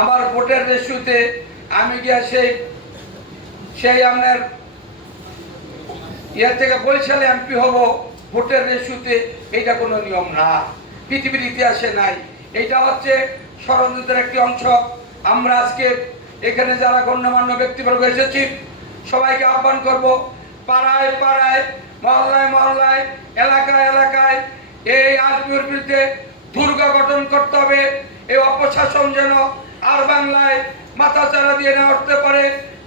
আমার ভোটের রেস্যুতে আমি গিয়া সেই সেই আপনার ইয়ার থেকে বরিশালে এমপি হব, ভোটের রেস্যুতে এটা কোনো নিয়ম না। পৃথিবীর ইতিহাসে নাই। এটা হচ্ছে ষড়যন্ত্রের একটি অংশ। আমরা আজকে এখানে যারা গণ্যমান্য ব্যক্তিবর্গ এসেছি, সবাইকে আহ্বান করব, পাড়ায় পাড়ায়, মহল্লায় মহল্লায়, এলাকায় এলাকায় এই আজমির বিরুদ্ধে দুর্গা গঠন করতে হবে। এই অপশাসন যেন আর বাংলায় মাথা চারা দিয়ে না উঠতে পারে।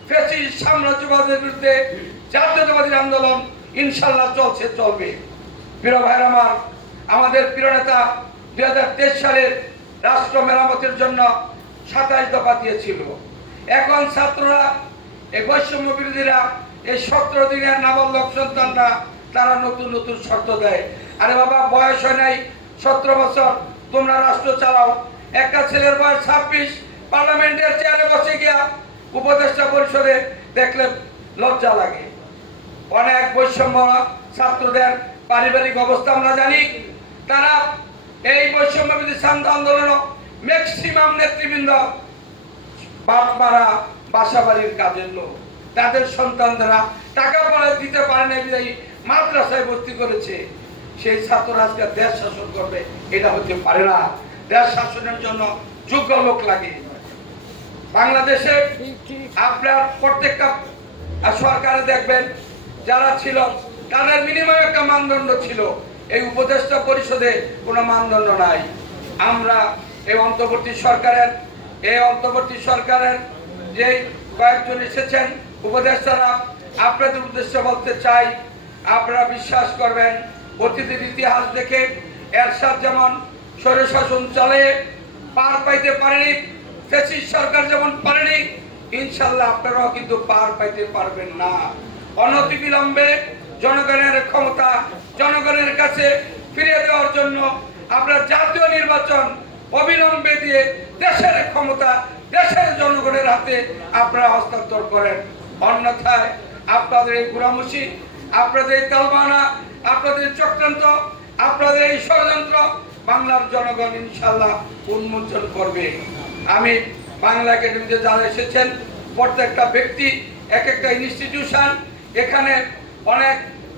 ফেসি সাম্রাজ্যবাদের বিরুদ্ধে জাতীয়তাবাদী আন্দোলন ইনশাল্লাহ চলছে, চলবে। প্রিয় ভাইয়ের আমার, আমাদের প্রিয় নেতা দুই হাজার তেইশ সালের রাষ্ট্র মেরামতের জন্য সাতাশ দফা দিয়েছিল। এখন ছাত্ররা, এই বৈষম্য বিরোধীরা, এই সতেরো দিনের নাবালক সন্তানরা, তারা নতুন নতুন শর্ত দেয়। আরে বাবা, বয়স হয় নাই, সতেরো বছর, তোমরা রাষ্ট্র চালাও। একটা ছেলের বয়স ছাব্বিশ পার্লামেন্টের চেয়ারে বসে গিয়া উপদেষ্টা পরিষদে দেখলে লজ্জা লাগে। অনেক বৈষম্য ছাত্রদের পারিবারিক অবস্থা আমরা জানি। তারা এই বৈষম্য শান্ত আন্দোলন ম্যাক্সিমাম নেতৃবৃন্দ বাপ মারা বাসা বাড়ির কাজের লোক। তাদের সন্তানরা টাকা পয়সা দিতে পারে না বিদায়ী মাদ্রাসায় ভর্তি করেছে। সেই ছাত্ররা আজকে দেশ শাসন করবে, এটা হতে পারে না। দেশ শাসনের জন্য যোগ্য লোক লাগে। বাংলাদেশে আপনার প্রত্যেকটা সরকারে দেখবেন, যারা ছিল, তাদের বিনিময়ে একটা মানদণ্ড ছিল। এই উপদেষ্টা পরিষদে কোনো মানদণ্ড নাই। আমরা এই অন্তর্বর্তী সরকারের, এই অন্তর্বর্তী সরকারের যে কয়েকজন এসেছেন, উপদেষ্টারা, আপনাদের উদ্দেশ্য বলতে চাই, আপনারা বিশ্বাস করবেন অতীতের ইতিহাস দেখে এরশাদ যেমন স্বৈরশাসন চলে পার পাইতে পারেনি ফেসিস সরকার যেমন পারেনি, ইনশাল্লাহ আপনারাও কিন্তু পার পাইতে পারবেন না। অনতিবিলম্বে জনগণের ক্ষমতা, জনগণের কাছে ফিরিয়ে দেওয়ার জন্য আপনার জাতীয় নির্বাচন অবিলম্বে দিয়ে দেশের ক্ষমতা, দেশের জনগণের হাতে আপনারা হস্তান্তর করেন। অন্যথায় আপনাদের এই গুড়ামুষি আপনাদের এই তালবানা আপনাদের চক্রান্ত, আপনাদের এই ষড়যন্ত্র বাংলার জনগণ ইনশাল্লাহ উন্মোচন করবে। আমি বাংলা একাডেমিতে যারা এসেছেন, প্রত্যেকটা ব্যক্তি এক একটা ইনস্টিটিউশন এখানে অনেক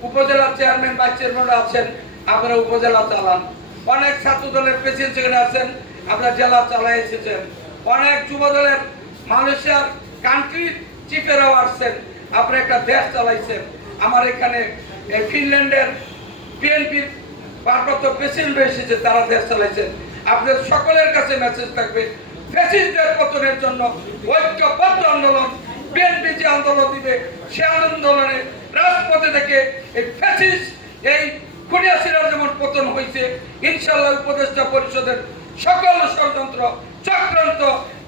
উপজেলা চেয়ারম্যান ভাইস চেয়ারম্যানরা আছেন, আপনারা উপজেলা চালান। অনেক ছাত্র দলের প্রেসিডেন্ট সেখানে আছেন, আপনারা জেলা চালাই এসেছেন। অনেক যুব দলের মালয়েশিয়ার কান্ট্রি চিফেরাও আসছেন, আপনারা একটা দেশ চালাইছেন। আমার এখানে ফিনল্যান্ডের বিএনপির প্রেসিডেন্ট এসেছে তারা দেশ চালাইছেন আপনাদের সকলের কাছে মেসেজ থাকবে। ফ্যাসিস্টদের পতনের জন্য ঐক্যবদ্ধ আন্দোলন বিএনপি যে আন্দোলন দিবে, সে আন্দোলনে রাজপথে থেকে এই ফ্যাসিস্ট, এই যেমন পতন হয়েছে ইনশাল্লাহ উপদেষ্টা পরিষদের সকল ষড়যন্ত্র, চক্রান্ত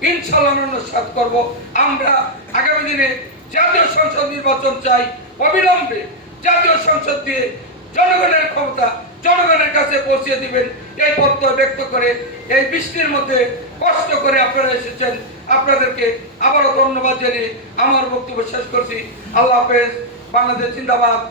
ইনশাল্লাহ সাথ করব। আমরা আগামী দিনে জাতীয় সংসদ নির্বাচন চাই। অবিলম্বে জাতীয় সংসদ দিয়ে জনগণের কাছে পৌঁছে দিবেন। এই পত্র ব্যক্ত করে, এই বৃষ্টির মধ্যে কষ্ট করে আপনারা এসেছেন। আপনাদেরকে আবারও ধন্যবাদ জানিয়ে আমার বক্তব্য শেষ করছি। আল্লাহ হাফেজ, বাংলাদেশ জিন্দাবাদ।